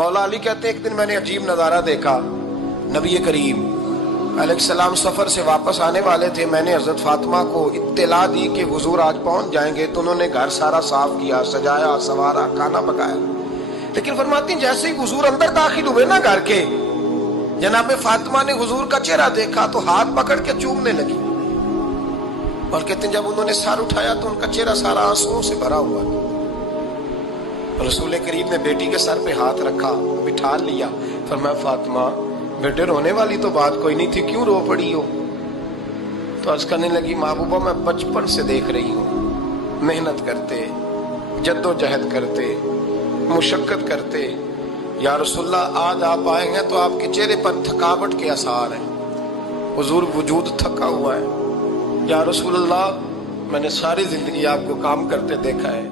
مولا علی کہتے ہیں ایک دن میں نے عجیب نظارہ دیکھا، نبی کریم علیہ السلام سفر سے واپس آنے والے تھے، میں نے حضرت فاطمہ کو اطلاع دی کہ حضور آج پہنچ جائیں گے، تو انہوں نے گھر سارا صاف کیا، سجایا، سنوارا، کھانا پکایا، لیکن فرماتی ہیں جیسے ہی حضور اندر داخل ہوئے نا گھر کے، جناب فاطمہ نے حضور کا چہرہ دیکھا تو ہاتھ پکڑ کے چومنے لگی، اور کہتے ہیں جب انہوں نے سر اٹھایا تو ان کا چہرہ سارا آنسوؤں سے بھرا ہوا تھا۔ رسول کریم نے بیٹی کے سر پہ ہاتھ رکھا، بٹھا لیا، فرمایا فاطمہ بیٹے رونے والی تو بات کوئی نہیں تھی، کیوں رو پڑی ہو؟ تو عرض کرنے لگی محبوبہ میں بچپن سے دیکھ رہی ہوں، محنت کرتے، جد و جہد کرتے، مشقت کرتے، یا رسول اللہ آج آپ آئے ہیں تو آپ کے چہرے پر تھکاوٹ کے آثار ہیں، حضور وجود تھکا ہوا ہے، یا رسول اللہ میں نے ساری زندگی آپ کو کام کرتے دیکھا ہے،